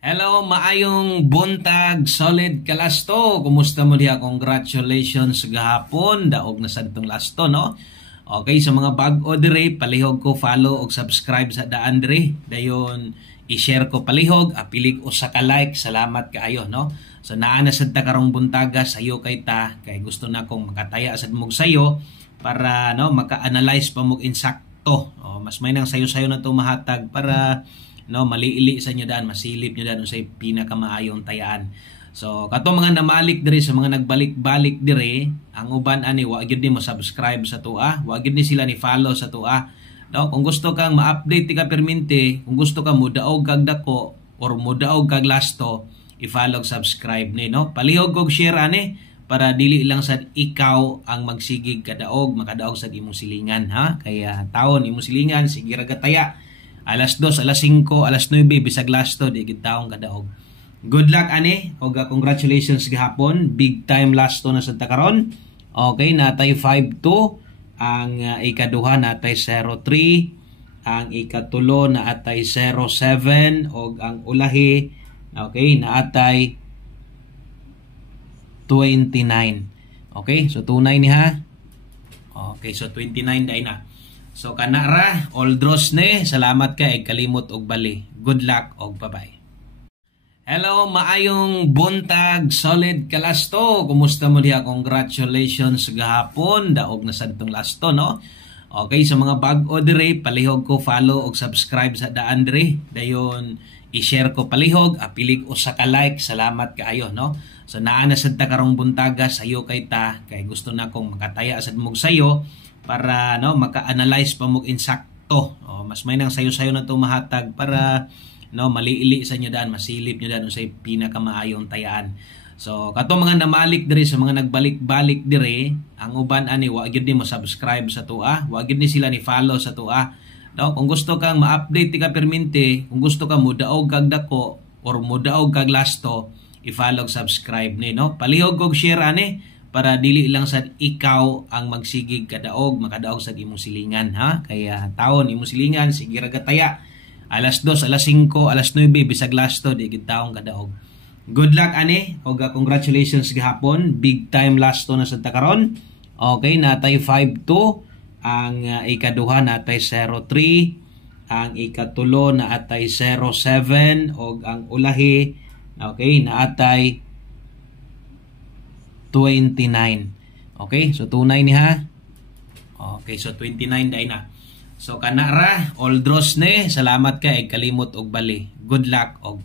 Hello, maayong buntag, solid kalasto. Kumusta mo diha? Congratulations gahapon, daog na sa itong lasto, no? Okay, sa mga bag-o dire, palihog ko follow o subscribe sa daan dire. Dayon, i-share ko palihog, apilig o sa ka-like. Salamat kaayo, no? So, naa na sad ta karong buntaga sayo kay ta, kay gusto na kong makataya sad mog sayo para no maka-analyze pa mog insakto. Mas may nang sayo-sayo na to mahatag para no maliili sa inyo daan, masilip nyo daan usay pinakamaayong tayaan. So kato mga namalik dire sa mga nagbalik-balik dire, ang uban ani wa gyud ni mo subscribe sa tuwa, wa gyud ni sila ni follow sa tuwa. No, kung gusto kang ma-update ti ka permente, kung gusto ka mudaog kag dako or mudaog kag lasto, i-follow subscribe ni no. Palihog kog share ani para dili lang sad ikaw ang magsigig kadaog, makadaog sa imong silingan ha. Kaya taon imong silingan sige ra gataya. Alas 2, alas 5, alas 9, bisag lasto, di gitaong kadaog. Good luck, ani. O congratulations gahapon. Big time lasto na sa takaron. Okay, natay 5-2. Ang ikaduha natay 0-3. Ang ikatulo naatay 0-7. O ang ulahi, okay, naatay 29. Okay, so tunay ni ha. Okay, so 29 dahil na. So kanara, all draws ne, salamat ka kalimot og bali. Good luck og bye-bye. Hello, maayong buntag, solid kalasto. Kumusta mo diha? Congratulations gahapon, daog na sa itong lasto, no? Okay, sa mga bag-o dire, palihog ko follow og subscribe sa daan dire. Dayon, i-share ko palihog, apilig o sa ka-like. Salamat kaayo, no? So naa na sad ta karong buntaga sayo kay ta, kay gusto na kong makataya sad mog sayo para no maka-analyze pa mog insakto. Mas may nang sayo-sayo na to mahatag para no maliili sa inyo daan, masilip nyo daan usay pinakamaayong tayaan. So kato mga namalik dire sa mga nagbalik-balik dire, ang uban ani wa gyud ni mo subscribe sa tuwa, wa gyud ni sila ni follow sa tuwa. No, kung gusto kang ma-update ti ka permente, kung gusto ka mudaog kag dako or mudaog kag lasto, i-follow subscribe ni no. Palihog kog share ani para dili lang sad ikaw ang magsigig kadaog, makadaog sa imong silingan ha. Kaya taon imong silingan sige ra gataya. Alas 2, alas 5, alas 9 bisag lasto di gid taong kadaog. Good luck ani o congratulations gahapon. Big time lasto na sa takaron. Okay, natay 5-2. Ang ikaduha natay 0-3. Ang ikatulo naatay 0-7 og ang ulahi okay naatay 29. Okay, so tunay ni ha. Okay, so 29 dahil na. So kanara, all draws ne, salamat ka kalimot og bali. Good luck og